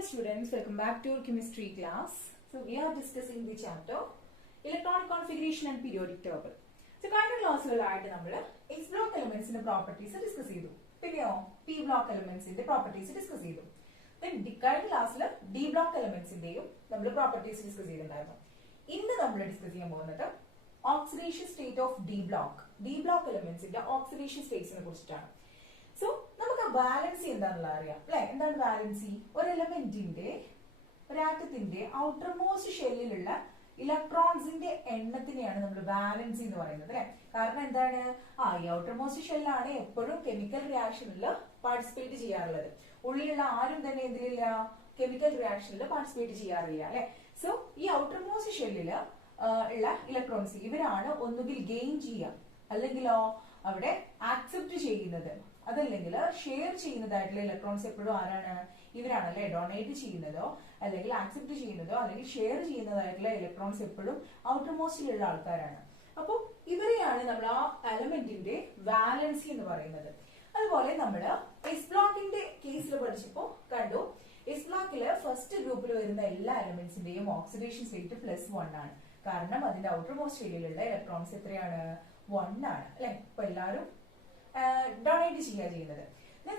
Hello students, welcome back to our chemistry class. So we are discussing the chapter electronic configuration and periodic table. So കഴിഞ്ഞ ക്ലാസ്സുകളായിട്ട് നമ്മൾ S block elements ന്റെ properties discuss ചെയ്തു. പിന്നെയോ P block elements ന്റെ properties discuss ചെയ്തു. Then കഴിഞ്ഞ ക്ലാസ്സിൽ D block elements ന്റെയും നമ്മൾ properties discuss ചെയ്തിട്ടുണ്ടായിരുന്നു. ഇന്ന് നമ്മൾ ഡിസ്കസ് ചെയ്യാൻ പോകുന്നത് oxidation state of D block elements ന്റെ oxidation states നെ കുറിച്ചിട്ടാണ്. സോ നമുക്ക് വാലൻസി എന്താണെന്നുള്ള അറിയാം അല്ലെ. എന്താണ് വാലൻസി? ഒരു എലമെന്റിന്റെ ഒരു ആറ്റത്തിന്റെ ഔട്ടർ മോസ്റ്റ് ഷെല്ലിലുള്ള ഇലക്ട്രോൺസിന്റെ എണ്ണത്തിനെയാണ് നമ്മൾ വാലൻസി എന്ന് പറയുന്നത് അല്ലെ. കാരണം എന്താണ്? ഈ ഔട്ടർ മോസ്റ്റ് ഷെല്ലാണ് എപ്പോഴും കെമിക്കൽ റിയാക്ഷനിൽ പാർട്ടിസിപ്പേറ്റ് ചെയ്യാറുള്ളത്. ഉള്ളിലുള്ള ആരും തന്നെ എന്തിനില്ല, കെമിക്കൽ റിയാക്ഷനിൽ പാർട്ടിസിപ്പേറ്റ് ചെയ്യാറില്ല അല്ലെ. സോ ഈ ഔട്ടർ മോസ്റ്റ് ഷെല്ലില് ഉള്ള ഇലക്ട്രോൺസ് ഇവരാണ് ഒന്നുകിൽ ഗെയിൻ ചെയ്യുക, അല്ലെങ്കിലോ അവിടെ ആക്സെപ്റ്റ് ചെയ്യുന്നത്, അതല്ലെങ്കിൽ ഷെയർ ചെയ്യുന്നതായിട്ടുള്ള ഇലക്ട്രോൺസ് എപ്പോഴും ആരാണ്? ഇവരാണ് അല്ലെ. ഡൊണേറ്റ് ചെയ്യുന്നതോ അല്ലെങ്കിൽ ആക്സെപ്റ്റ് ചെയ്യുന്നതോ അല്ലെങ്കിൽ ഷെയർ ചെയ്യുന്നതായിട്ടുള്ള ഇലക്ട്രോൺസ് എപ്പോഴും ഔട്ടർ മോസ്റ്റിലുള്ള ആൾക്കാരാണ്. അപ്പോൾ ഇവരെയാണ് നമ്മൾ ആ എലമെന്റിന്റെ വാലൻസി എന്ന് പറയുന്നത്. അതുപോലെ നമ്മൾ എസ് ബ്ലോക്കിന്റെ കേസിൽ പഠിച്ചപ്പോ കണ്ടു, എസ് ബ്ലോക്കില് ഫസ്റ്റ് ഗ്രൂപ്പിൽ വരുന്ന എല്ലാ എലമെന്റ്സിന്റെയും ഓക്സിഡേഷൻ സ്റ്റേറ്റ് +1 ആണ്. കാരണം അതിന്റെ ഔട്ടർ മോസ്റ്റ് ഷെല്ലിലുള്ള ഇലക്ട്രോൺസ് എത്രയാണ്? 1 ആണ് അല്ലെ. അപ്പൊ എല്ലാവരും ഡൊണേറ്റ് ചെയ്യുന്നത്.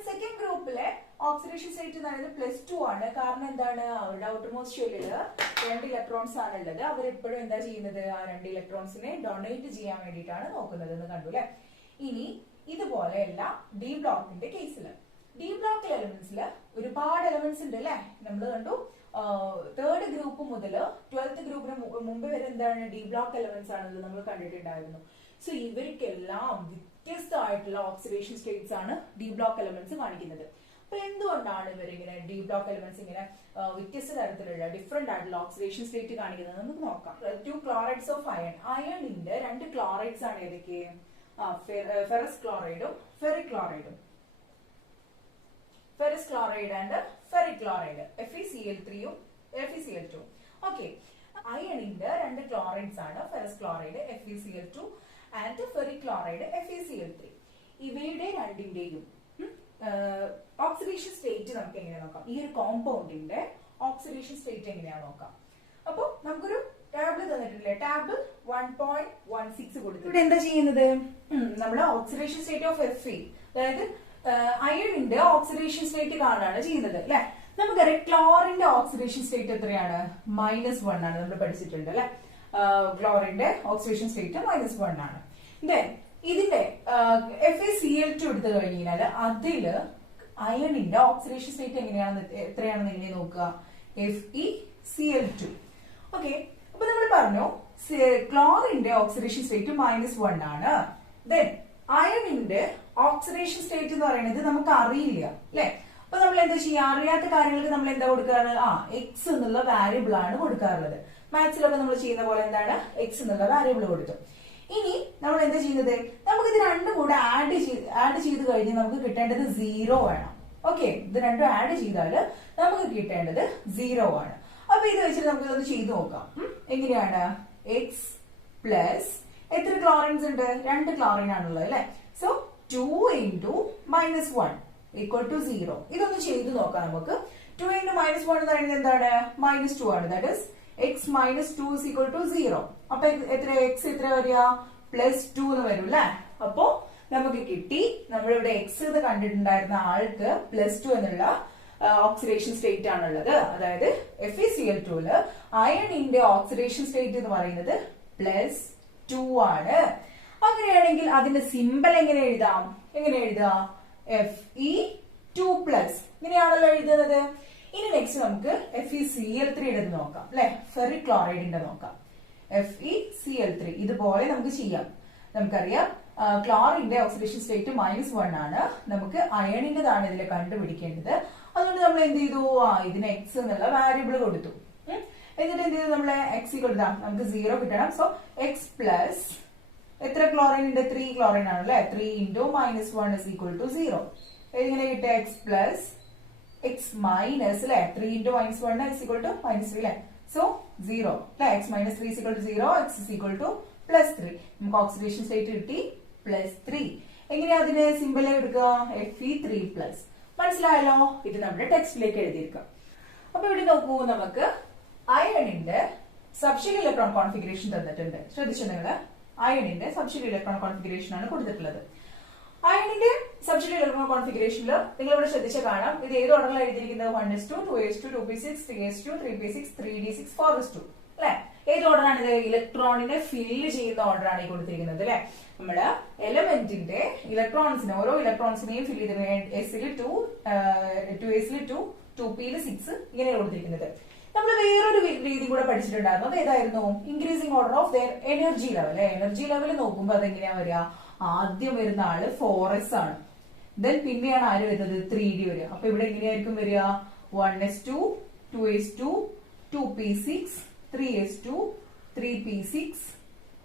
സെക്കൻഡ് ഗ്രൂപ്പിലെ ഓക്സിഡേഷൻ സ്റ്റേറ്റ് എന്ന് പറയുന്നത് +2 ആണ്. കാരണം എന്താണ്? അവരുടെ ഔട്ടർ മോസ്റ്റ് ഷെല്ലില് 2 ഇലക്ട്രോൺസ് ആണുള്ളത്. അവരെപ്പോഴും എന്താ ചെയ്യുന്നത്? ആ 2 ഇലക്ട്രോൺസിനെ ഡൊണേറ്റ് ചെയ്യാൻ വേണ്ടിയിട്ടാണ് നോക്കുന്നത് എന്ന് കണ്ടു അല്ലെ. ഇനി ഇതുപോലെയല്ല ഡി ബ്ലോക്കിന്റെ കേസില്. ഡി ബ്ലോക്ക് എലമെന്റ്സിൽ ഒരുപാട് എലമെന്റ്സ് ഉണ്ട് അല്ലെ. നമ്മൾ കണ്ടു തേർഡ് ഗ്രൂപ്പ് മുതൽ 12th ഗ്രൂപ്പിന് മുമ്പ് വരെ എന്താണ് ഡി ബ്ലോക്ക് എലമെന്റ്സ് ആണെന്ന് നമ്മൾ കണ്ടിട്ടുണ്ടായിരുന്നു. സോ ഇവർക്കെല്ലാം വ്യത്യസ്തമായിട്ടുള്ള ഓക്സിഡേഷൻ സ്റ്റേറ്റ്സ് ആണ് ഡി ബ്ലോക്ക് എലമെന്റ്സ് കാണിക്കുന്നത്. അപ്പൊ എന്തുകൊണ്ടാണ് ഇവരിങ്ങനെ ഡി ബ്ലോക്ക് എലമെന്റ്സ് ഇങ്ങനെ വ്യത്യസ്ത തരത്തിലുള്ള ഡിഫറെന്റ് ആയിട്ടുള്ള ഓക്സിഡേഷൻ സ്റ്റേറ്റ് കാണിക്കുന്നത് നമുക്ക് നോക്കാം. 2 ക്ലോറൈഡ്സ് ഓഫ് അയൺ. അയണിന്റെ 2 ക്ലോറൈഡ്സ് ആണ് ഏതൊക്കെ? ഫെറസ് ക്ലോറൈഡും ഫെറിക് ക്ലോറൈഡും. Ferrous chloride and ferric chloride, FeCl3 ഉം FeCl2. ഓക്കെ, അയണിന്റെ 2 ക്ലോറൈഡ്സ് ആണ് ferrous chloride FeCl2 and ferric chloride FeCl3. ഇവയുടെ രണ്ടിന്റെയും ഓക്സിഡേഷൻ സ്റ്റേറ്റ് നമുക്ക് എങ്ങനെ നോക്കാം? ഈ ഒരു കോമ്പൗണ്ടിന്റെ ഓക്സിഡേഷൻ സ്റ്റേറ്റ് എങ്ങനെയാണെന്ന് നോക്കാം. അപ്പൊ നമുക്കൊരു ടാബിൾ തന്നിട്ടില്ലേ? ടാബിൾ 1.16 കൊടുത്തു. ഇവിടെ എന്താ ചെയ്യുന്നത്? നമ്മുടെ ഓക്സിഡേഷൻ സ്റ്റേറ്റ് ഓഫ് Fe, അതായത് അയണിന്റെ ഓക്സിഡേഷൻ സ്റ്റേറ്റ് കാണാണ് ചെയ്യുന്നത് അല്ലെ. നമുക്കറിയാം ക്ലോറിന്റെ ഓക്സിഡേഷൻ സ്റ്റേറ്റ് എത്രയാണ്? -1 ആണ്. നമ്മൾ പഠിച്ചിട്ടുണ്ട് അല്ലെ. ക്ലോറിന്റെ ഓക്സിഡേഷൻ സ്റ്റേറ്റ് -1 ആണ്. ഇതിന്റെ FeCl2 എടുത്തു കഴിഞ്ഞാൽ അതില് അയണിന്റെ ഓക്സിഡേഷൻ സ്റ്റേറ്റ് എത്രയാണെന്ന് എങ്ങനെ നോക്കുക? FeCl2. ഓക്കെ, അപ്പൊ നമ്മൾ പറഞ്ഞു ക്ലോറിന്റെ ഓക്സിഡേഷൻ സ്റ്റേറ്റ് -1 ആണ്. ദെൻ അയണിന്റെ ഓക്സിഡേഷൻ സ്റ്റേറ്റ് എന്ന് പറയുന്നത് നമുക്ക് അറിയില്ല അല്ലെ. അപ്പൊ നമ്മൾ എന്താ ചെയ്യുക? അറിയാത്ത കാര്യങ്ങൾക്ക് നമ്മൾ എന്താ കൊടുക്കാറ്? എക്സ് എന്നുള്ള വാരിയബിൾ ആണ് കൊടുക്കാറുള്ളത്. മാത്സിലൊക്കെ നമ്മൾ ചെയ്യുന്ന പോലെ എന്താണ്? എക്സ് എന്നുള്ള വാരിയബിൾ കൊടുത്തു. ഇനി നമ്മൾ എന്താ ചെയ്യുന്നത്? നമുക്ക് ഇത് രണ്ടും കൂടെ ആഡ് ചെയ്ത് കഴിഞ്ഞ് നമുക്ക് കിട്ടേണ്ടത് 0 വേണം. ഓക്കെ, ഇത് രണ്ടും ആഡ് ചെയ്താൽ നമുക്ക് കിട്ടേണ്ടത് 0 ആണ്. അപ്പൊ ഇത് വെച്ചിട്ട് നമുക്ക് ഇതൊന്ന് ചെയ്ത് നോക്കാം. എങ്ങനെയാണ്? എക്സ് പ്ലസ് എത്ര ക്ലോറിൻസ് ഉണ്ട്? 2 ക്ലോറിൻ ആണുള്ളത് അല്ലെ. So 2 into -1 equal to 0. ഇതൊന്ന് ചെയ്ത് നോക്കാം നമുക്ക്. 2 into -1 എന്ന് പറയുന്നത് എന്താണ്? -2 ആണ്. That is x -2 is equal to 0. അപ്പൊ എത്ര x എത്ര വരിക? +2 എന്ന് വരും അല്ലെ. അപ്പോ നമുക്ക് കിട്ടി, നമ്മളിവിടെ x എന്ന് കണ്ടിട്ടുണ്ടായിരുന്ന ആൾക്ക് +2 എന്നുള്ള ഓക്സിഡേഷൻ സ്റ്റേറ്റ് ആണുള്ളത്. അതായത് FeCl2ല് അയണിന്റെ ഓക്സിഡേഷൻ സ്റ്റേറ്റ് എന്ന് പറയുന്നത് +2 ആണ്. അങ്ങനെയാണെങ്കിൽ അതിന്റെ സിമ്പൽ എങ്ങനെ എഴുതാം? Fe2+. ഇങ്ങനെയാണല്ലോ എഴുതുന്നത്. ഇനി നെക്സ്റ്റ് നമുക്ക് FeCl3 എടുത്ത് നോക്കാം അല്ലെ. ഫെറിക് ക്ലോറൈഡിന്റെ നോക്കാം. FeCl3 ഇതുപോലെ നമുക്ക് ചെയ്യാം. നമുക്കറിയാം ക്ലോറിന്റെ ഓക്സിഡേഷൻ സ്റ്റേറ്റ് -1 ആണ്. നമുക്ക് അയണിന്റെതാണ് ഇതിൽ കണ്ടുപിടിക്കേണ്ടത്. അതുകൊണ്ട് നമ്മൾ എന്ത് ചെയ്തു? ഇതിന് എക്സ് എന്നുള്ള വാരിയബിൾ കൊടുത്തു. എന്നിട്ട് എന്ത് ചെയ്തു? നമ്മള് എക്സ് കൊടുത്താം, നമുക്ക് 0 കിട്ടണം. സോ എക്സ് പ്ലസ് എത്ര ക്ലോറിൻ ഉണ്ട്? 3 ക്ലോറിൻ ആണല്ലേ. 3 into -1 is equal to 0. എങ്ങനെ കിട്ടുക? എക്സ് പ്ലസ് എക്സ് മൈനസ് അല്ലെ. 3 into -1 is equal to -3 അല്ലെ. സോ 0 അല്ലെ. x - 3 is equal to 0. x is equal to +3. നമുക്ക് ഓക്സിഡേഷൻ സ്റ്റേറ്റ് കിട്ടി +3. എങ്ങനെയാ അതിന് സിമ്പിൾ എടുക്കുക? Fe3+. മനസ്സിലായല്ലോ? ഇത് നമ്മുടെ ടെക്സ്റ്റിലേക്ക് എഴുതിയിരിക്കാം. അപ്പൊ ഇവിടെ നോക്കൂ, നമുക്ക് അയണിന്റെ സബ്ഷെൽ ഇലക്ട്രോൺ കോൺഫിഗറേഷൻ തന്നിട്ടുണ്ട്. ശ്രദ്ധിച്ചു നിങ്ങള്, അയണിന്റെ സബ്ഷെൽ ഇലക്ട്രോൺ കോൺഫിഗറേഷൻ ആണ് കൊടുത്തിട്ടുള്ളത്. അയണിന്റെ സബ്ഷെൽ ഇലക്ട്രോൺ കോൺഫിഗറേഷനിൽ നിങ്ങൾ ഇവിടെ ശ്രദ്ധിച്ച കാണാം, ഇത് ഏത് ഓർഡറിലാണ് എഴുതിയിരിക്കുന്നത്? 1s2, 2s2, 2p6, 3s2, 3p6, 3d6, 4s2 അല്ലെ? ഏത് ഓർഡറാണ് ഇത്? ഇലക്ട്രോണിനെ ഫില്ല് ചെയ്യുന്ന ഓർഡറാണ് ഈ കൊടുത്തിരിക്കുന്നത് അല്ലെ? നമ്മുടെ എലമെന്റിന്റെ ഇലക്ട്രോൺസിനെ, ഓരോ ഇലക്ട്രോൺസിനെയും ഫില്ല് ചെയ്ത് എസിൽ 2, 2s 2, 2p 6 ഇങ്ങനെയാണ് കൊടുത്തിരിക്കുന്നത്. നമ്മൾ വേറൊരു രീതി കൂടെ പഠിച്ചിട്ടുണ്ടായിരുന്നു. അത് ഏതായിരുന്നു? Increasing order of their energy level. Energy level നോക്കുമ്പോൾ അതെങ്ങനെയാ വരിക? ആദ്യം വരുന്ന ആള് 4s ആണ്, ദെൻ പിന്നെയാണ് ആര് വരുന്നത്? 3d വരിക. അപ്പൊ ഇവിടെ എങ്ങനെയായിരിക്കും വരിക? 1s2, 2s2, 2p6, 3s2, 3p6,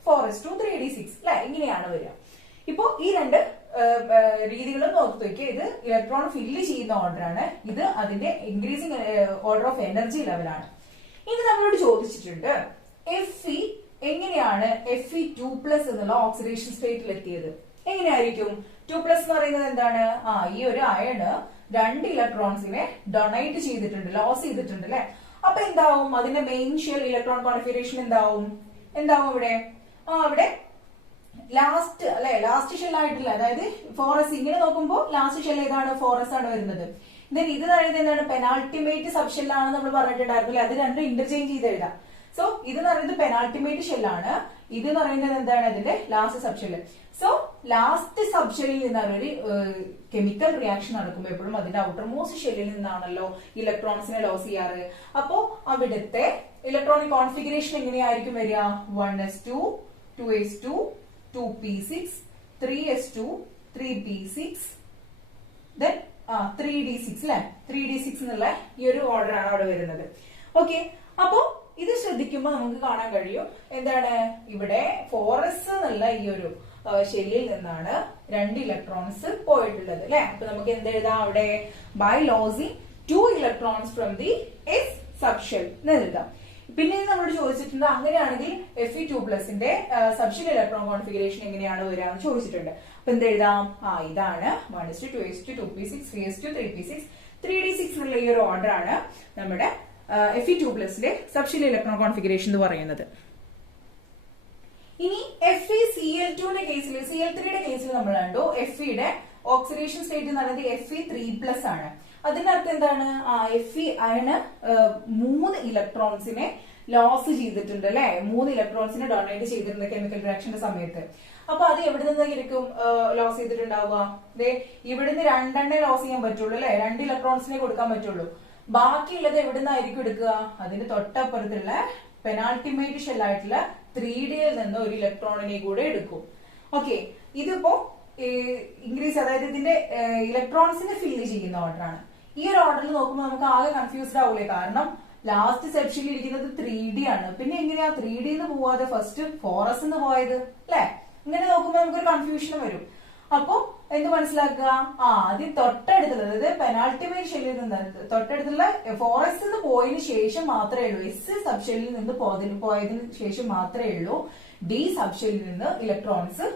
4s2, 3d6 അല്ലെ? ഇങ്ങനെയാണ് വരിക. ഇപ്പോ ഈ രണ്ട് രീതികളും നോക്കിക്കേ. ഇത് ഇലക്ട്രോൺ ഫില്ല് ചെയ്യുന്ന ഓർഡർ ആണ്, ഇത് അതിന്റെ ഇൻക്രീസിംഗ് ഓർഡർ ഓഫ് എനർജി ലെവലാണ്. ഇനി നമ്മളോട് ചോദിച്ചിട്ടുണ്ട് Fe എങ്ങനെയാണ് Fe2+ എന്നുള്ള ഓക്സിഡേഷൻ സ്റ്റേറ്റിൽ എത്തിയത്? എങ്ങനെയായിരിക്കും? 2+ എന്ന് പറയുന്നത് എന്താണ്? ഈ ഒരു അയണ് 2 ഇലക്ട്രോൺസിനെ ഡൊണേറ്റ് ചെയ്തിട്ടുണ്ട്, ലോസ് ചെയ്തിട്ടുണ്ട് അല്ലെ? അപ്പൊ എന്താവും? അതിന്റെ മെയിൻ ഷെൽ ഇലക്ട്രോൺ കോൺഫിഗറേഷൻ എന്താവും ഇവിടെ? അവിടെ ലാസ്റ്റ് അല്ലെ, ലാസ്റ്റ് ഷെൽ ആയിട്ടില്ല. അതായത് 4s ഇങ്ങനെ നോക്കുമ്പോൾ ലാസ്റ്റ് ഷെൽ ഏതാണ്? 4s ആണ് വരുന്നത്. ദെൻ ഇത് പറയുന്നത് എന്താണ്? പെനാൾട്ടിമേറ്റ് സബ് ഷെല്ലാണ് നമ്മൾ പറഞ്ഞിട്ടുണ്ടായിരുന്നില്ല. അത് രണ്ടും ഇന്റർചേഞ്ച് ചെയ്ത് എഴുതാം. സോ ഇത് എന്ന് പറയുന്നത് പെനാൾട്ടിമേറ്റ് ഷെല്ലാണ്, ഇത് എന്ന് പറയുന്നത് എന്താണ്? അതിന്റെ last sub shell. So last sub ഷെല്ലിൽ നിന്നാണ് ഒരു കെമിക്കൽ റിയാക്ഷൻ നടക്കുമ്പോൾ എപ്പോഴും അതിന്റെ ഔട്ടർ മോസ്റ്റ് ഷെല്ലിൽ നിന്നാണല്ലോ ഇലക്ട്രോൺസിനെ ലോസ് ചെയ്യാറ്. അപ്പോ അവിടുത്തെ ഇലക്ട്രോണിക് കോൺഫിഗറേഷൻ എങ്ങനെയായിരിക്കും വരിക? 1s2, 2s2, 2p6, 3s2, 3p6, then 3d6 അല്ലെ? 3d6 എന്നുള്ള ഈ ഒരു ഓർഡർ ആണ് അവിടെ വരുന്നത്. ഓക്കെ, അപ്പോ ഇത് ശ്രദ്ധിക്കുമ്പോൾ നമുക്ക് കാണാൻ കഴിയും എന്താണ്? ഇവിടെ 4s എന്നുള്ള ഈ ഒരു ഷെല്ലിൽ നിന്നാണ് 2 ഇലക്ട്രോൺസ് പോയിട്ടുള്ളത് അല്ലെ? അപ്പൊ നമുക്ക് എന്തെഴുതാം അവിടെ? By losing 2 electrons from the S subshell എന്ന് എഴുതാം. പിന്നെ നമ്മളോട് ചോദിച്ചിട്ടുണ്ട് അങ്ങനെയാണെങ്കിൽ Fe2+ന്റെ സബ്ഷെൽ ഇലക്ട്രോൺ കോൺഫിഗറേഷൻ എങ്ങനെയാണ് വരിക എന്ന് ചോദിച്ചിട്ടുണ്ട്. അപ്പൊ എന്തെഴുതാം? ഇതാണ് 1s2, 2s2, 2p6, 3s2, 3p6, 3d6 എന്നുള്ള ഈ ഒരു ഓർഡർ ആണ് നമ്മുടെ Fe2+ന്റെ സബ്ഷെൽ ഇലക്ട്രോൺ കോൺഫിഗറേഷൻ എന്ന് പറയുന്നത്. ഇനി FeCl2ന്റെ കേസിൽ, Cl3യുടെ കേസിൽ നമ്മൾ കണ്ടു Feയുടെ ഓക്സിഡേഷൻ സ്റ്റേറ്റ് എന്ന് പറയുന്നത് Fe3+ ആണ്. അതിന്റെ അർത്ഥം എന്താണ്? Fe അയണ് 3 ഇലക്ട്രോൺസിനെ ലോസ് ചെയ്തിട്ടുണ്ട് അല്ലെ? 3 ഇലക്ട്രോൺസിനെ ഡൊണേറ്റ് ചെയ്തിട്ടുണ്ട് കെമിക്കൽ റിയാക്ഷന്റെ സമയത്ത്. അപ്പൊ അത് എവിടെ നിന്നായിരിക്കും ലോസ് ചെയ്തിട്ടുണ്ടാവുക? ഇവിടുന്ന് 2 ലോസ് ചെയ്യാൻ പറ്റുള്ളൂ അല്ലെ? 2 ഇലക്ട്രോൺസിനെ കൊടുക്കാൻ പറ്റുള്ളൂ. ബാക്കിയുള്ളത് എവിടെ നിന്നായിരിക്കും എടുക്കുക? അതിന്റെ തൊട്ടപ്പുറത്തുള്ള പെനാൾട്ടിമേറ്റ് ഷെൽ ആയിട്ടുള്ള 3Dയിൽ നിന്ന് ഒരു ഇലക്ട്രോണിനെ കൂടെ എടുക്കും. ഓക്കെ, ഇതിപ്പോ ഇൻക്രീസ്, അതായത് ഇതിന്റെ ഇലക്ട്രോൺസിനെ ഫില്ല് ചെയ്യുന്ന ഓർഡറാണ്. ഈ ഒരു ഓർഡറിൽ നോക്കുമ്പോൾ നമുക്ക് ആകെ കൺഫ്യൂസ്ഡ് ആവൂലേ? കാരണം ലാസ്റ്റ് സെക്ഷനിൽ ഇരിക്കുന്നത് 3D ആണ്. പിന്നെ എങ്ങനെയാ 3D എന്ന് പോവാതെ ഫസ്റ്റ് 4s എന്ന് പോയത് അല്ലെ? ഇങ്ങനെ നോക്കുമ്പോൾ നമുക്കൊരു കൺഫ്യൂഷൻ വരും. അപ്പൊ എന്ത് മനസ്സിലാക്കുക? ആദ്യം തൊട്ടടുത്തുള്ള, അതായത് പെനാൾട്ടിമേറ്റ് ഷെല്ലിൽ നിന്ന് തൊട്ടടുത്തുള്ള 4s എന്ന് പോയതിനു ശേഷം മാത്രമേ ഉള്ളൂ, S സബ്ഷെല്ലിൽ നിന്ന് പോയതിനു ശേഷം മാത്രമേ ഉള്ളൂ D സബ്ഷെല്ലിൽ നിന്ന് ഇലക്ട്രോൺസ്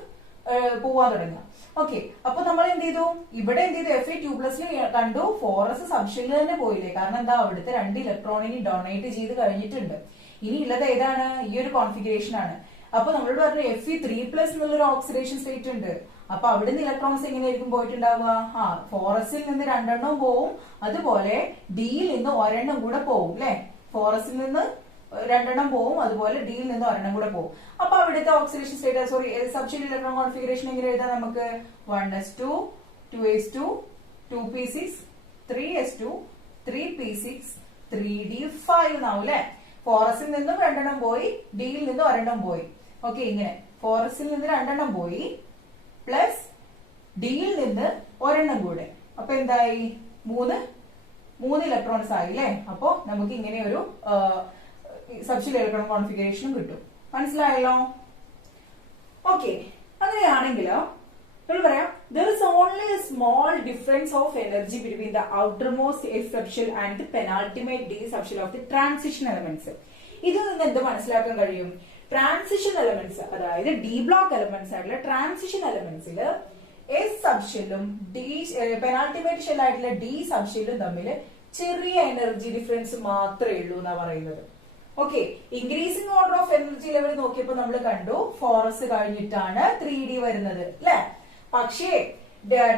പോവാൻ തുടങ്ങുക. ഓക്കെ, അപ്പൊ നമ്മൾ എന്ത് ചെയ്തു? ഇവിടെ എന്ത് ചെയ്തു? Fe2+ൽ കണ്ടു 4s സബ്ഷെല്ലിൽ തന്നെ പോയില്ലേ? കാരണം എന്താ? അവിടുത്തെ 2 ഇലക്ട്രോണിനെ ഡൊണേറ്റ് ചെയ്ത് കഴിഞ്ഞിട്ടുണ്ട്. ഇനി ഉള്ളത് ഏതാണ്? ഈ ഒരു കോൺഫിഗറേഷൻ ആണ്. അപ്പൊ നമ്മളോട് പറഞ്ഞു Fe3+ എന്നുള്ളൊരു ഓക്സിഡേഷൻ സ്റ്റേറ്റ് ഉണ്ട്. അപ്പൊ അവിടുന്ന് ഇലക്ട്രോൺസ് എങ്ങനെയായിരിക്കും പോയിട്ടുണ്ടാവുക? 4sൽ നിന്ന് 2 പോവും, അതുപോലെ ഡിയിൽ നിന്ന് 1 കൂടെ പോവും അല്ലെ? 4sൽ നിന്ന് 2 പോവും, അതുപോലെ ഡിയിൽ നിന്ന് 1 കൂടെ പോവും. അപ്പൊ അവിടുത്തെ oxidation state, subshell electron configuration എങ്ങനെ എഴുതാം നമുക്ക്? 1s2, 2s2, 2p6, 3s2, 3p6, 3d5 എന്നാവും അല്ലെ? 4sൽ നിന്നും 2 പോയി, ഡിയിൽ നിന്ന് 1 പോയി. ഓക്കെ, ഇങ്ങനെ 4sൽ നിന്ന് 2 പോയി പ്ലസ് ഡിയിൽ നിന്ന് 1 കൂടെ. അപ്പൊ എന്തായി? 3 ഇലക്ട്രോൺസ് ആയി അല്ലെ? അപ്പൊ നമുക്ക് ഇങ്ങനെ ഒരു സബ്ഷെൽ ഇലക്ട്രോൺ കോൺഫിഗറേഷനും കിട്ടും. മനസ്സിലായല്ലോ? ഓക്കെ, അങ്ങനെയാണെങ്കിലോ നമ്മൾ പറയാം there is only a small difference of energy between the outermost S subshell and the penultimate D subshell of the transition elements. ഇതിൽ നിന്ന് എന്ത് മനസ്സിലാക്കാൻ കഴിയും? ട്രാൻസിഷൻ എലമെന്റ്സ്, അതായത് ഡി ബ്ലോക്ക് എലമെന്റ്സ് ആയിട്ടുള്ള ട്രാൻസിഷൻ എലമെന്റ്സിൽ എസ് സബ്ഷെല്ലും പെനാൾട്ടിമേറ്റ് ഷെൽ ആയിട്ടുള്ള D സബ്ഷെല്ലും തമ്മിൽ ചെറിയ എനർജി ഡിഫറൻസ് മാത്രമേ ഉള്ളൂ എന്നാ പറയുന്നത്. Okay, increasing order of energy level നോക്കിയപ്പോൾ നമ്മൾ കണ്ടു 4s കഴിഞ്ഞിട്ടാണ് 3d വരുന്നത് അല്ലെ. പക്ഷേ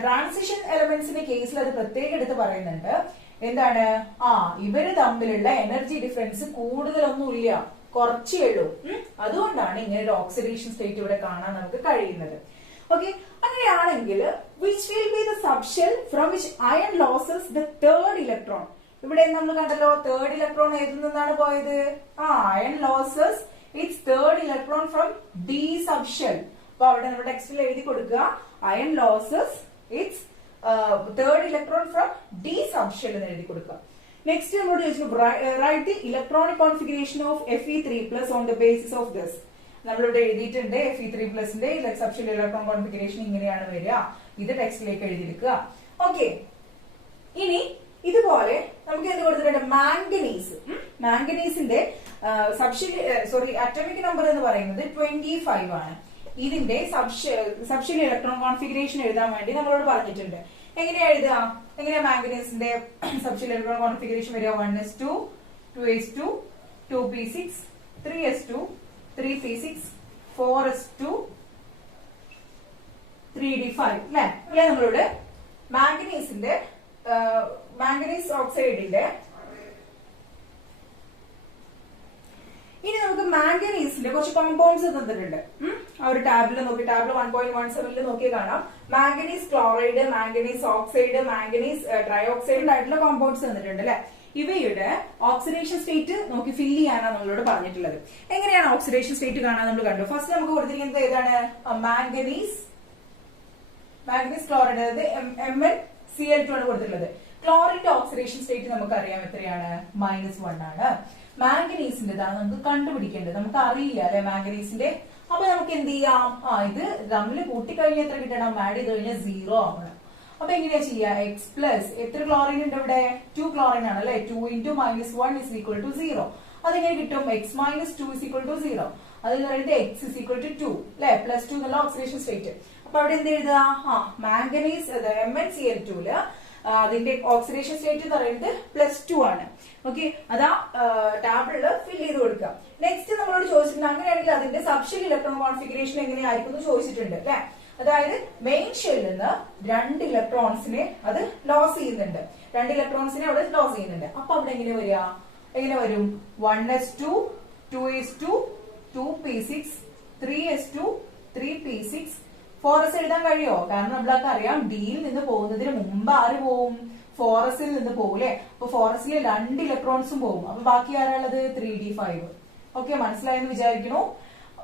ട്രാൻസിഷൻ എലമെന്റ്സിന്റെ കേസിൽ അത് പ്രത്യേകം എടുത്ത് പറയുന്നുണ്ട്. എന്താണ്? ഇവര് തമ്മിലുള്ള എനർജി ഡിഫറൻസ് കൂടുതലൊന്നുമില്ല, കുറച്ചേ ഉള്ളൂ. അതുകൊണ്ടാണ് ഇങ്ങനെ ഒരു ഓക്സിഡേഷൻ സ്റ്റേറ്റ് ഇവിടെ കാണാൻ നമുക്ക് കഴിയുന്നത്. ഓക്കെ, അങ്ങനെയാണെങ്കിൽ which will be the subshell from which iron loses the third electron? ഇവിടെ നമ്മൾ കണ്ടല്ലോ തേർഡ് ഇലക്ട്രോൺ ഏതിൽ നിന്നാണ് പോയത്? Iron loses its third electron from d subshell. അപ്പൊ അവിടെ നമ്മുടെ ടെക്സ്റ്റിൽ എഴുതി കൊടുക്കുക iron loses its third electron from d subshell എന്ന് എഴുതി കൊടുക്കുക. നെക്സ്റ്റ് നമ്മളോട് ചോദിച്ചു write the electronic configuration of Fe3+ on the basis of this. നമ്മളിവിടെ എഴുതിയിട്ടുണ്ട് Fe3+ന്റെ സബ്ഷെൽ ഇലക്ട്രോൺ കോൺഫിഗറേഷൻ ഇങ്ങനെയാണ് വരിക. ഇത് ടെക്സ്റ്റിലേക്ക് എഴുതിയെടുക്കുക. ഓക്കെ, ഇനി ഇതുപോലെ നമുക്ക് എന്ത് കൊടുത്തിട്ടുണ്ട്? മാംഗനീസ്. മാംഗനീസിന്റെ അറ്റോമിക് നമ്പർ എന്ന് പറയുന്നത് 25 ആണ്. ഇതിന്റെ സബ്ഷെൽ ഇലക്ട്രോൺ കോൺഫിഗറേഷൻ എഴുതാൻ വേണ്ടി നമ്മളോട് പറഞ്ഞിട്ടുണ്ട്. എങ്ങനെയാ എഴുതുക? എങ്ങനെയാ മാംഗനീസിന്റെ സബ്ഷെൽ ഇലക്ട്രോൺ കോൺഫിഗറേഷൻ വരിക? 1s2 2s2 2p6 3s2 3p6 4s2 3d5 അല്ലെ. അല്ലെ നമ്മളോട് മാംഗനീസിന്റെ മാംഗനീസ് ഓക്സൈഡിന്റെ ഇനി നമുക്ക് മാംഗനീസിന്റെ കുറച്ച് കോമ്പൗണ്ട്സ് തന്നിട്ടുണ്ട്. ആ ഒരു ടാബിൽ നോക്കി, ടാബിൽ 1.17 നോക്കി കാണാം. Manganese chloride, manganese oxide, manganese trioxide ആയിട്ടുള്ള കോമ്പൗണ്ട്സ് തന്നിട്ടുണ്ട് അല്ലെ. ഇവയുടെ ഓക്സിഡേഷൻ സ്റ്റേറ്റ് നോക്കി ഫില്ല് ചെയ്യാനാണ് നമ്മളോട് പറഞ്ഞിട്ടുള്ളത്. എങ്ങനെയാണ് ഓക്സിഡേഷൻ സ്റ്റേറ്റ് കാണാൻ നമ്മൾ കണ്ടു. ഫസ്റ്റ് നമുക്ക് കൊടുത്തിരിക്കുന്നത് ഏതാണ്? മാംഗനീസ് ക്ലോറൈഡ്, അതായത് MnCl2 ആണ് കൊടുത്തിട്ടുള്ളത്. ക്ലോറിന്റെ ഓക്സിഡേഷൻ സ്റ്റേറ്റ് നമുക്ക് അറിയാം എത്രയാണ്? -1 ആണ്. മാംഗനീസിന്റെതാണ് നമുക്ക് കണ്ടുപിടിക്കേണ്ടത്. നമുക്ക് അറിയില്ല അല്ലെ മാംഗനീസിന്റെ. അപ്പൊ നമുക്ക് എന്ത് ചെയ്യാം? ഇത് തമ്മിൽ കൂട്ടിക്കഴിഞ്ഞാൽ എത്ര കിട്ടണം? ആഡ് ചെയ്ത് കഴിഞ്ഞാൽ 0 ആവണം. അപ്പൊ എങ്ങനെയാ ചെയ്യാ? x+ എത്ര ക്ലോറിൻ ഉണ്ട് ഇവിടെ? 2 ക്ലോറിൻ ആണ് അല്ലെ. 2 × -1 = 0. അതെങ്ങനെ കിട്ടും? x - 2 = 0. അത് കഴിഞ്ഞിട്ട് x = 2 അല്ലെ. +2 എന്നുള്ള ഓക്സിഡേഷൻ സ്റ്റേറ്റ്. അപ്പൊ അവിടെ എന്ത് എഴുതുക? മാംഗനീസ് MnCl2 അതിന്റെ ഓക്സിഡേഷൻ സ്റ്റേറ്റ് എന്ന് പറയുന്നത് +2 ആണ്. ഓക്കെ, അതാ ടാബിളിൽ ഫിൽ ചെയ്ത് കൊടുക്കുക. നെക്സ്റ്റ് നമ്മളോട് ചോദിച്ചിട്ടുണ്ട് അങ്ങനെയാണെങ്കിൽ അതിന്റെ സബ്ഷെൽ ഇലക്ട്രോൺ കോൺഫിഗറേഷൻ എങ്ങനെയായിരിക്കും എന്ന് ചോദിച്ചിട്ടുണ്ട് അല്ലെ. അതായത് മെയിൻ ഷെല്ലിൽ നിന്ന് 2 ഇലക്ട്രോൺസിനെ അത് ലോസ് ചെയ്യുന്നുണ്ട്. 2 ഇലക്ട്രോൺസിനെ അവിടെ ലോസ് ചെയ്യുന്നുണ്ട്. അപ്പൊ അവിടെ എങ്ങനെ വരിക? എങ്ങനെ വരും? 1s2 2s2 2p6 3s2 3p6 4s എഴുതാൻ കഴിയോ? കാരണം നമ്മളൊക്കെ അറിയാം ഡിയിൽ നിന്ന് പോകുന്നതിന് മുമ്പ് ആര് പോവും? 4sൽ നിന്ന് പോകും അല്ലെ. അപ്പൊ 4sൽ 2 ഇലക്ട്രോൺസും പോകും. അപ്പൊ ബാക്കി ആരാളുള്ളത്? 3d5. ഓക്കെ, മനസ്സിലായെന്ന് വിചാരിക്കുന്നു.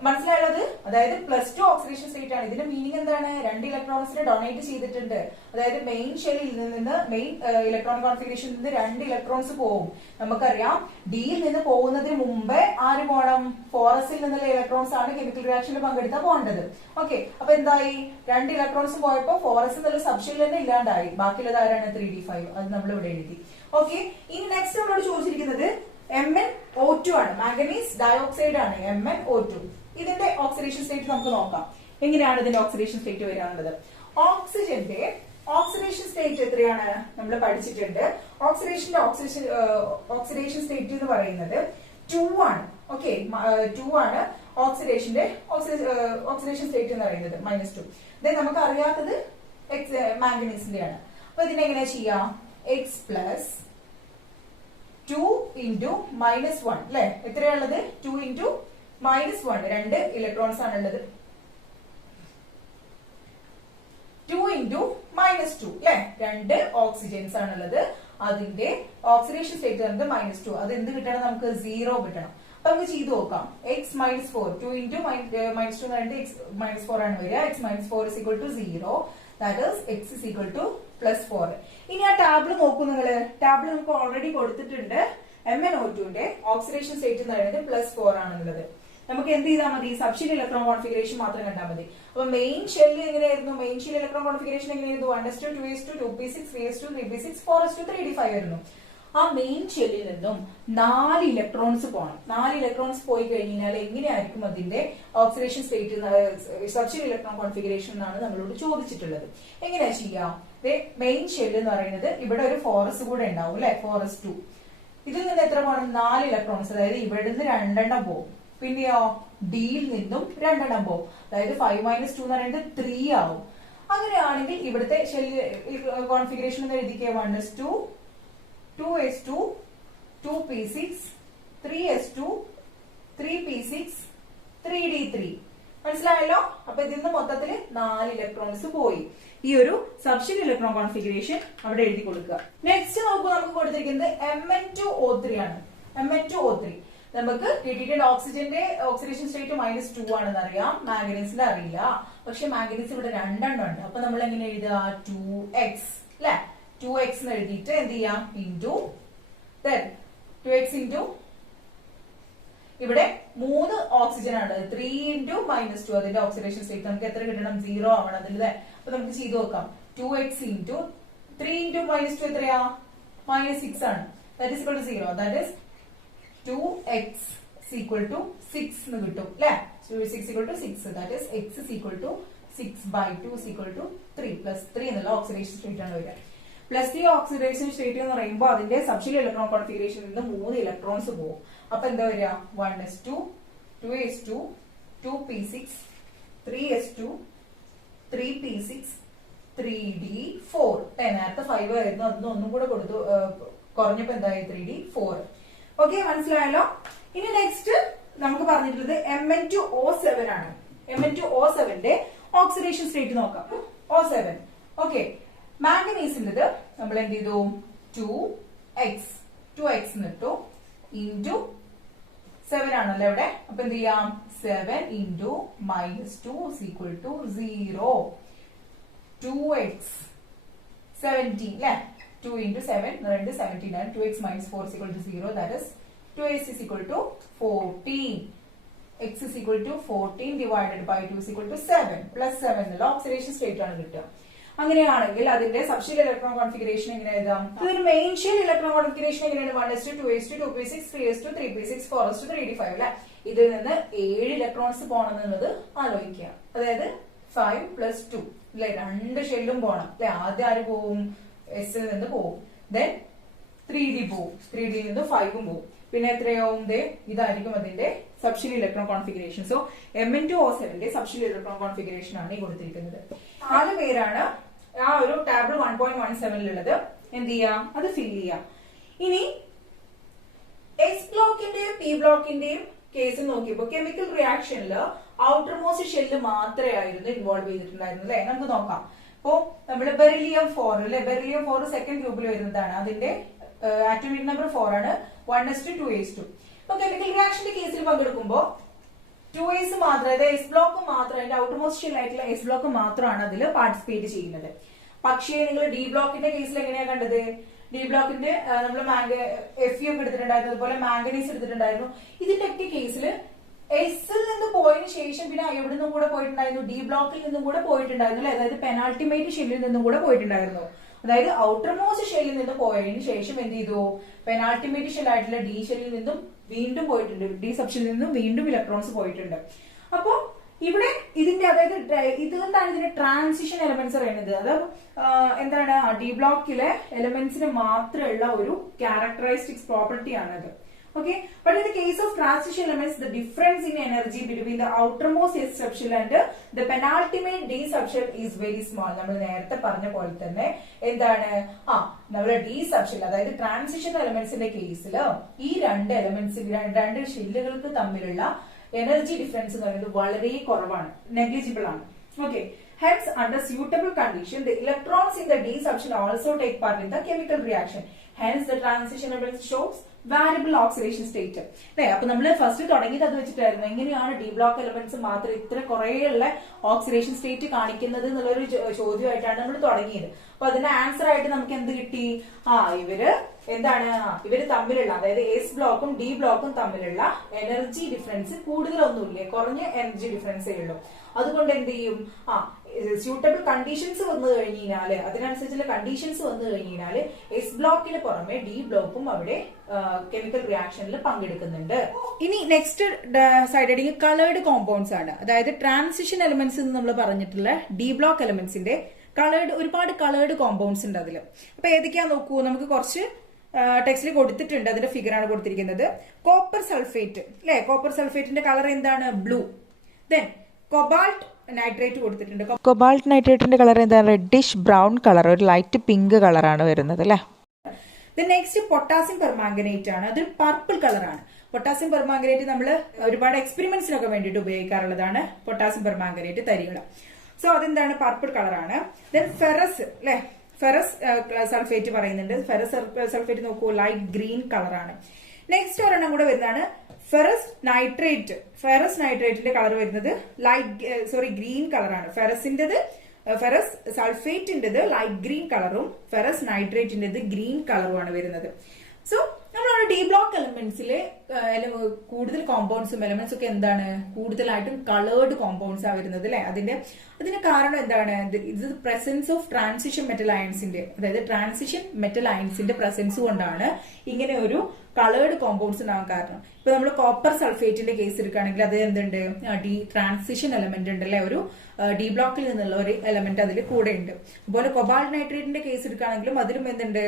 മനസ്സിലായുള്ളത്? അതായത് +2 ഓക്സിഡേഷൻ സ്റ്റേറ്റ് ആണ്. ഇതിന്റെ മീനിങ് എന്താണ്? 2 ഇലക്ട്രോൺസിനെ ഡൊണേറ്റ് ചെയ്തിട്ടുണ്ട്. അതായത് മെയിൻ ഷെല്ലിൽ നിന്ന് മെയിൻ ഇലക്ട്രോൺ കോൺഫിഗറേഷനിൽ നിന്ന് 2 ഇലക്ട്രോൺസ് പോകും. നമുക്കറിയാം ഡിയിൽ നിന്ന് പോകുന്നതിന് മുമ്പേ ആര് പോകണം? 4sൽ നിന്നുള്ള ഇലക്ട്രോൺസ് ആണ് കെമിക്കൽ റിയാക്ഷനിൽ പങ്കെടുത്താൽ പോകേണ്ടത്. ഓക്കെ, അപ്പൊ എന്തായി? 2 ഇലക്ട്രോൺസ് പോയപ്പോ 4s എന്നുള്ള സബ്ഷെൽ തന്നെ ഇല്ലാണ്ടായി. ബാക്കിയുള്ളത് ആരാണ്? 3d5. അത് നമ്മൾ ഇവിടെ എഴുതി. ഓക്കെ, ഇനി നെക്സ്റ്റ് നമ്മളോട് ചോദിച്ചിരിക്കുന്നത് MnO2 ആണ്. മാംഗനീസ് ഡയോക്സൈഡ് ആണ് MnO2. ഇതിന്റെ ഓക്സിഡേഷൻ സ്റ്റേറ്റ് നമുക്ക് നോക്കാം. എങ്ങനെയാണ് ഇതിന്റെ ഓക്സിഡേഷൻ സ്റ്റേറ്റ് വരാനുള്ളത്? ഓക്സിജന്റെ ഓക്സിഡേഷൻ സ്റ്റേറ്റ് എത്രയാണ് നമ്മൾ പഠിച്ചിട്ടുണ്ട്. ഓക്സിഡേഷൻ സ്റ്റേറ്റ് എന്ന് പറയുന്നത് 2 ആണ്. ഓക്കെ, 2 ആണ് ഓക്സിഡേഷന്റെ ഓക്സിഡേഷൻ സ്റ്റേറ്റ് എന്ന് പറയുന്നത് -2. ദെൻ നമുക്ക് അറിയാത്തത് മാംഗനീസിന്റെ ആണ്. അപ്പൊ ഇതിനെങ്ങനെയാ ചെയ്യാം? x + 2 × -1 അല്ലെ. എത്രയാണുള്ളത്? 2 × -1 2 ഇലക്ട്രോൺസ് ആണുള്ളത്. 2 × -2 അല്ലെ. 2 ഓക്സിജൻസ് ആണുള്ളത്. അതിന്റെ ഓക്സിഡേഷൻ സ്റ്റേറ്റ് എന്നത് -2. അത് എന്ത് കിട്ടണം? നമുക്ക് 0 കിട്ടണം. അപ്പൊ നമുക്ക് ചെയ്ത് നോക്കാം. x - 4 2 × -2 എന്ന് പറയുന്നത് x - 4 ആണ് വരിക. x - 4 = 0. That is x +4. ഇനി ആ ടാബിൾ നോക്കൂ നിങ്ങള്. ടാബിൾ നമുക്ക് ഓൾറെഡി കൊടുത്തിട്ടുണ്ട്. MnO2ന്റെ ഓക്സിഡേഷൻ സ്റ്റേറ്റ് എന്ന് പറയുന്നത് +4 ആണുള്ളത്. നമുക്ക് എന്ത് ചെയ്താൽ മതി? സബ്ഷെൽ ഇലക്ട്രോൺ കോൺഫിഗറേഷൻ മാത്രം കണ്ടാൽ മതി. അപ്പൊ മെയിൻ ഷെല്ലിൽ എങ്ങനെയായിരുന്നു? മെയിൻ ഷെൽ ഇലക്ട്രോൺ കോൺഫിഗറേഷൻ എങ്ങനെയായിരുന്നു? 1s2 2s2 2p6 3s2 3p6 4s2 3d5 ആയിരുന്നു. ആ മെയിൻ ഷെല്ലിൽ നിന്നും 4 ഇലക്ട്രോൺസ് പോകണം. 4 ഇലക്ട്രോൺസ് പോയി കഴിഞ്ഞാൽ എങ്ങനെയായിരിക്കും അതിന്റെ oxidation state, subshell electron configuration എന്നാണ് നമ്മളോട് ചോദിച്ചിട്ടുള്ളത്. എങ്ങനെയാ ചെയ്യാം? മെയിൻ ഷെൽ എന്ന് പറയുന്നത് ഇവിടെ ഒരു ഫോറസ് കൂടെ ഉണ്ടാവും അല്ലെ, ഫോറസ് 2. ഇതിൽ നിന്ന് എത്ര പോകണം? 4 ഇലക്ട്രോൺസ്, അതായത് ഇവിടെ നിന്ന് 2 എണ്ണം പോകും. പിന്നെയോ ഡിയിൽ നിന്നും 2 എണ്ണം പോകും, അതായത് 5 - 2 എന്ന് പറയുന്നത് 3 ആവും. അങ്ങനെയാണെങ്കിൽ ഇവിടുത്തെ ഷെൽ കോൺഫിഗറേഷൻ എന്ന് എഴുതിക്കുക 1s2 2s2 2p6 3s2 3p6 3d3. മനസ്സിലായല്ലോ? അപ്പൊ ഇതിൽ നിന്ന് മൊത്തത്തിൽ 4 ഇലക്ട്രോൺസ് പോയി. ഈ ഒരു സബ്ഷെൽ ഇലക്ട്രോൺ കോൺഫിഗറേഷൻ അവിടെ എഴുതി കൊടുക്കുക. നെക്സ്റ്റ് നോക്കുക, നമുക്ക് കൊടുത്തിരിക്കുന്നത് Mn2O3 ആണ്. Mn2O3 നമുക്ക് കിട്ടിയിട്ടുണ്ട്. ഓക്സിജന്റെ ഓക്സിഡേഷൻ സ്റ്റേറ്റ് -2 ആണെന്ന് അറിയാം, മാംഗനീസിന്റെ അറിയില്ല. പക്ഷെ മാംഗനീസ് ഇവിടെ 2 എണ്ണം ഉണ്ട്. അപ്പൊ നമ്മൾ എങ്ങനെ എഴുതുക? 2x അല്ലെ, 2x എന്ന് എഴുതിയിട്ട് എന്ത് ചെയ്യാം? ഇൻറ്റു 2x ഇൻറ്റു ഇവിടെ 3 ഓക്സിജൻ ആണ്, 3 × -2. അതിന്റെ ഓക്സിഡേഷൻ സ്റ്റേറ്റ് നമുക്ക് എത്ര കിട്ടണം? 0 ആവണം അതിൽ. അപ്പൊ നമുക്ക് ചെയ്ത് നോക്കാം. 2x ഇൻറ്റു 3 × -2 എത്രയാ? -6 ആണ്. That is equal to 0. That is 2x is equal to 6 എന്ന് കിട്ടും അല്ലെ. 6 equal to 6. That is x is equal to 6/2 is equal to 3 plus 3 എന്നുള്ള ഓക്സിഡേഷൻ സ്റ്റേറ്റ് ആണ് വരിക. പ്ലസ് 3 ഓക്സിഡേഷൻ സ്റ്റേറ്റ് എന്ന് പറയുമ്പോൾ അതിന്റെ സബ്ഷെൽ ഇലക്ട്രോൺ കോൺഫിഗറേഷനിൽ നിന്ന് 3 ഇലക്ട്രോൺസ് പോകും. അപ്പൊ എന്താ വരിക? 1s2 2s2 2p6 3s2 3p6 3d4. നേരത്തെ 5 ആയിരുന്നു, അതിന് ഒന്നും കൂടെ കൊടുത്തു, കുറഞ്ഞപ്പോ എന്തായി? 3d4. ഓക്കെ, മനസ്സിലായല്ലോ? ഇനി നെക്സ്റ്റ് നമുക്ക് പറഞ്ഞിട്ടുള്ളത് Mn2O7 ആണ്. Mn2O7ന്റെ ഓക്സിഡേഷൻ സ്റ്റേറ്റ് നോക്കാം. O7 ഓക്കെ, മാംഗനീസിന്റെ നമ്മൾ എന്ത് ചെയ്തു? 2x എന്നിട്ടു ഇൻറ്റു 7 ആണല്ലോ ഇവിടെ. അപ്പൊ എന്ത് ചെയ്യാം? 7 into -2 is equal to 0. 2x 17 അല്ലെ, 2 into 7 17 ആണ്. 2x - 4 is equal to 0. That is 2x is equal to 14. x is equal to 14 divided by 2 is equal to 7 plus 7 എന്നുള്ള ഓക്സിഡേഷൻ സ്റ്റേറ്റ് ആണ് കിട്ടുക. അങ്ങനെയാണെങ്കിൽ അതിന്റെ സബ്ഷെൽ ഇലക്ട്രോൺ കോൺഫിഗറേഷൻ എങ്ങനെ എഴുതാം? ഇതൊരു മെയിൻ ഷെൽ ഇലക്ട്രോൺ കോൺഫിഗറേഷൻ എങ്ങനെയാണ്? 1s2 2s2 2p6 3s2 3p6 4s2 3d5 അല്ലെ. ഇതിൽ നിന്ന് 7 ഇലക്ട്രോൺസ് പോകണം എന്നുള്ളത് ആലോചിക്കുക. അതായത് 5 + 2 അല്ലെ, 2 ഷെല്ലും പോകണം അല്ലെ. ആദ്യം ആര് പോവും? S ൽ നിന്ന് പോവും. ദെൻ 3d പോവും, 3d നിന്ന് 5 പോവും. പിന്നെ എത്രയാവും? ഇതായിരിക്കും അതിന്റെ സബ്ഷെൽ ഇലക്ട്രോൺ കോൺഫിഗറേഷൻ. സോ Mn2O7ന്റെ സബ്ഷെൽ ഇലക്ട്രോൺ കോൺഫിഗറേഷൻ ആണ് ഈ കൊടുത്തിരിക്കുന്നത്. 4 പേരാണ് ആ ഒരു ടാബിൾ 1.17 എന്ത് ചെയ്യാം? അത് ഫിൽ ചെയ്യാം. ഇനി S ബ്ലോക്കിന്റെയും P ബ്ലോക്കിന്റെയും കേസ് നോക്കിയപ്പോ കെമിക്കൽ റിയാക്ഷനിൽ ഔട്ടർ മോസ്റ്റ് ഷെല്ല് മാത്രമേ ആയിരുന്നു ഇൻവോൾവ് ചെയ്തിട്ടുണ്ടായിരുന്നു അല്ലെ. നമുക്ക് നോക്കാം. അപ്പോ നമ്മള് ബെറിലിയം 4 അല്ലെ, ബെറിലിയം 4 സെക്കൻഡ് ഗ്രൂപ്പിൽ വരുന്നതാണ്. അതിന്റെ ആറ്റോമിക് നമ്പർ 4 ആണ്. 1s2 2s2. അപ്പൊ കെമിക്കൽ റിയാക്ഷന്റെ കേസിൽ പങ്കെടുക്കുമ്പോൾ 2s മാത്രം, അതായത് എസ് ബ്ലോക്ക് മാത്രം, അതിന്റെ ഔട്ടർ മോസ്റ്റ് ഷെൽ ആയിട്ടുള്ള എസ് ബ്ലോക്ക് മാത്രമാണ് അതിൽ പാർട്ടിസിപ്പേറ്റ് ചെയ്യുന്നത്. പക്ഷേ നിങ്ങൾ ഡി ബ്ലോക്കിന്റെ കേസിൽ എങ്ങനെയാ കണ്ടത്? ഡി ബ്ലോക്കിന്റെ നമ്മൾ Fe ഒക്കെ എടുത്തിട്ടുണ്ടായിരുന്നു, അതുപോലെ മാംഗനീസ് എടുത്തിട്ടുണ്ടായിരുന്നു. ഇതിന്റെയൊക്കെ കേസിൽ എസിൽ നിന്ന് പോയതിനു ശേഷം പിന്നെ എവിടെ നിന്നും കൂടെ പോയിട്ടുണ്ടായിരുന്നു? ഡി ബ്ലോക്കിൽ നിന്നും കൂടെ പോയിട്ടുണ്ടായിരുന്നു അല്ലെ. അതായത് പെനാൾട്ടിമേറ്റ് ഷെല്ലിൽ നിന്നും കൂടെ പോയിട്ടുണ്ടായിരുന്നു. അതായത് ഔട്ടർ മോസ്റ്റ് ഷെല്ലിൽ നിന്ന് പോയതിനു ശേഷം എന്ത് ചെയ്തു? പെനാൾട്ടിമേറ്റ് ഷെൽ ആയിട്ടുള്ള ഡി ഷെല്ലിൽ നിന്നും വീണ്ടും പോയിട്ടുണ്ട്, ഡി സബ്ഷെല്ലിൽ നിന്നും വീണ്ടും ഇലക്ട്രോൺസ് പോയിട്ടുണ്ട്. അപ്പോ ഇവിടെ ഇതിന്റെ, അതായത് ഇതുകൊണ്ടാണ് ഇതിന്റെ ട്രാൻസിഷൻ എലമെന്റ്സ് പറയുന്നത്. അത് എന്താണ്? ഡി ബ്ലോക്കിലെ എലമെന്റ്സിന് മാത്രമുള്ള ഒരു ക്യാരക്ടറിസ്റ്റിക്സ് പ്രോപ്പർട്ടി ആണത്. Okay, but in the case of transition elements, the difference in energy between the outermost S subshell and the penultimate D subshell is very small. നമ്മൾ നേരത്തെ പറഞ്ഞ പോലെ തന്നെ എന്താണ്? നമ്മുടെ D subshell, അതായത് ട്രാൻസിഷൻ എലമെന്റ്സിന്റെ കേസിൽ ഈ 2 എലമെന്റ്സ്, 2 ഷെല്ലുകൾക്ക് തമ്മിലുള്ള എനർജി ഡിഫറൻസ് എന്ന് പറയുന്നത് വളരെ കുറവാണ്, നെഗ്ലിജിബിൾ ആണ്. Okay, hence under suitable condition the electrons in the D subshell also take part in the chemical reaction. Hence the transition element shows variable oxidation state. അല്ലെ. അപ്പൊ നമ്മൾ ഫസ്റ്റ് തുടങ്ങിയത് അത് വെച്ചിട്ടായിരുന്നു. എങ്ങനെയാണ് ഡി ബ്ലോക്ക് എലമെന്റ്സ് മാത്രം ഇത്ര കുറേയുള്ള ഓക്സിഡേഷൻ സ്റ്റേറ്റ് കാണിക്കുന്നത് എന്നുള്ളൊരു ചോദ്യമായിട്ടാണ് നമ്മൾ തുടങ്ങിയത്. അപ്പൊ അതിന്റെ ആൻസർ ആയിട്ട് നമുക്ക് എന്ത് കിട്ടി? ഇവര് എന്താണ് ഇവര് തമ്മിലുള്ള അതായത് എസ് ബ്ലോക്കും ഡി ബ്ലോക്കും തമ്മിലുള്ള എനർജി ഡിഫറൻസ് കൂടുതലൊന്നുമില്ലേ, കുറഞ്ഞ എനർജി ഡിഫറൻസേ ഉള്ളൂ. അതുകൊണ്ട് എന്ത് ചെയ്യും, സ്യൂട്ടബിൾ കണ്ടീഷൻസ് വന്നു കഴിഞ്ഞാല്, അതിനനുസരിച്ചുള്ള കണ്ടീഷൻസ് വന്നു കഴിഞ്ഞാല് എസ് ബ്ലോക്കിന് പുറമെ ഡി ബ്ലോക്കും അവിടെ കെമിക്കൽ റിയാക്ഷനിൽ പങ്കെടുക്കുന്നുണ്ട്. ഇനി next side heading coloured compounds ആണ്. അതായത് ട്രാൻസിഷൻ എലമെന്റ്സ് എന്ന് നമ്മൾ പറഞ്ഞിട്ടുള്ള ഡി ബ്ലോക്ക് എലമെന്റ്സിന്റെ ഒരുപാട് കളേർഡ് കോമ്പൗണ്ട്സ് ഉണ്ട് അതിൽ. അപ്പൊ ഏതൊക്കെയാ നോക്കൂ, നമുക്ക് കുറച്ച് ടെക്സ്റ്റിൽ കൊടുത്തിട്ടുണ്ട്, അതിന്റെ ഫിഗർ ആണ് കൊടുത്തിരിക്കുന്നത്. കോപ്പർ സൾഫേറ്റ് അല്ലെ, കോപ്പർ സൾഫേറ്റിന്റെ കളർ എന്താണ്, ബ്ലൂ. ദെൻ കൊബാൾട്ട് നൈട്രേറ്റ് കൊടുത്തിട്ടുണ്ട്. കൊബാൾട്ട് നൈട്രേറ്റിന്റെ കളർ എന്താണ്, റെഡിഷ് ബ്രൗൺ കളർ, ഒരു ലൈറ്റ് പിങ്ക് കളറാണ് വരുന്നത് അല്ലെ. നെക്സ്റ്റ് പൊട്ടാസ്യം പെർമാംഗനേറ്റ് ആണ്, അതൊരു പർപ്പിൾ കളറാണ്. പൊട്ടാസ്യം പെർമാംഗനേറ്റ് നമ്മൾ ഒരുപാട് എക്സ്പെരിമെന്റ്സിനൊക്കെ വേണ്ടിയിട്ട് ഉപയോഗിക്കാറുള്ളതാണ് പൊട്ടാസ്യം പെർമാംഗനേറ്റ് തരികൾ. സോ അതെന്താണ്, പർപ്പിൾ കളറാണ്. ദെൻ ഫെറസ് അല്ലെ, ഫെറസ് സൾഫേറ്റ് പറയുന്നുണ്ട്. ഫെറസ് സൾഫേറ്റ് നോക്കൂ, ലൈറ്റ് ഗ്രീൻ കളറാണ്. നെക്സ്റ്റ് ഒരെണ്ണം കൂടെ വരുന്നതാണ് ഫെറസ് നൈട്രേറ്റ്. ഫെറസ് നൈട്രേറ്റിന്റെ കളർ വരുന്നത് ഗ്രീൻ കളറാണ്. ഫെറസ് സൾഫേറ്റിന്റേത് ലൈറ്റ് ഗ്രീൻ കളറും ഫെറസ് നൈട്രേറ്റിന്റേത് ഗ്രീൻ കളറുമാണ് വരുന്നത്. സോ നമ്മളോട് ഡി ബ്ലോക്ക് എലമെന്റ്സിൽ കൂടുതൽ കോമ്പൗണ്ട്സും എലമെന്റ്സ് ഒക്കെ എന്താണ്, കൂടുതലായിട്ടും കളേർഡ് കോമ്പൗണ്ട്സ് ആ വരുന്നത് അല്ലെ. അതിന് കാരണം എന്താണ്, ഇത് പ്രസൻസ് ഓഫ് ട്രാൻസിഷൻ മെറ്റൽ അയൺസിന്റെ, അതായത് ട്രാൻസിഷൻ മെറ്റൽ അയൺസിന്റെ പ്രസൻസ് കൊണ്ടാണ് ഇങ്ങനെ ഒരു കളേർഡ് കോമ്പൗണ്ട്സ് ഉണ്ടാകാൻ കാരണം. ഇപ്പൊ നമ്മൾ കോപ്പർ സൾഫേറ്റിന്റെ കേസ് എടുക്കുകയാണെങ്കിൽ അത് എന്തുണ്ട്, ഡി ട്രാൻസിഷൻ എലമെന്റ് ഉണ്ട് അല്ലെ, ഒരു ഡി ബ്ലോക്കിൽ നിന്നുള്ള ഒരു എലമെന്റ് അതിൽ കൂടെ ഉണ്ട്. അതുപോലെ കൊബാൾട്ട് നൈട്രേറ്റിന്റെ കേസ് എടുക്കുകയാണെങ്കിലും അതിലും എന്തുണ്ട്,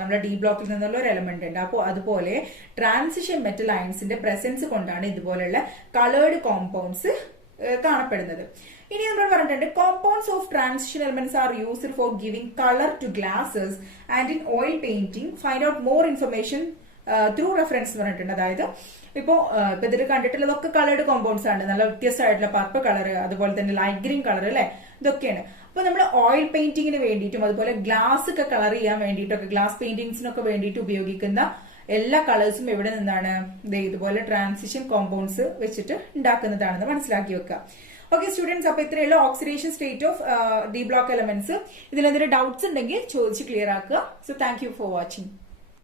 നമ്മുടെ ഡി ബ്ലോക്കിൽ നിന്നുള്ള ഒരു എലമെന്റ് ഉണ്ട്. അപ്പോൾ അതുപോലെ ട്രാൻസിഷൻ മെറ്റൽ അയൺസിന്റെ പ്രസൻസ് കൊണ്ടാണ് ഇതുപോലുള്ള കളേർഡ് കോമ്പൗണ്ട്സ് കാണപ്പെടുന്നത്. ഇനി നമ്മൾ പറഞ്ഞിട്ടുണ്ട് compounds of transition elements are used for giving colour to glasses and in oil painting find out more information through reference എന്ന് പറഞ്ഞിട്ടുണ്ട്. അതായത് ഇപ്പൊ ഇതിൽ കണ്ടിട്ടുള്ളതൊക്കെ കളേർഡ് കോമ്പൗണ്ട്സ് ആണ്, നല്ല വ്യത്യസ്തമായിട്ടുള്ള പർപ്പിൾ കളർ, അതുപോലെ തന്നെ ലൈറ്റ് ഗ്രീൻ കളർ അല്ലെ, ഇതൊക്കെയാണ്. അപ്പൊ നമ്മൾ ഓയിൽ പെയിന്റിങ്ങിന് വേണ്ടിയിട്ടും അതുപോലെ ഗ്ലാസ് ഒക്കെ കളർ ചെയ്യാൻ വേണ്ടിയിട്ടൊക്കെ, ഗ്ലാസ് പെയിന്റിങ്സിനൊക്കെ വേണ്ടിയിട്ട് ഉപയോഗിക്കുന്ന എല്ലാ കളേഴ്സും എവിടെ നിന്നാണ്, ഇതുപോലെ ട്രാൻസിഷൻ കോമ്പൗണ്ട്സ് വെച്ചിട്ട് ഉണ്ടാക്കുന്നതാണെന്ന് മനസ്സിലാക്കി വെക്കുക. ഓക്കെ സ്റ്റുഡൻസ്, അപ്പൊ ഇത്രയുള്ള oxidation state of D block elements. ഇതിലെന്തെങ്കിലും ഡൗട്ട്സ് ഉണ്ടെങ്കിൽ ചോദിച്ച് ക്ലിയർ ആക്കുക. So thank you for watching.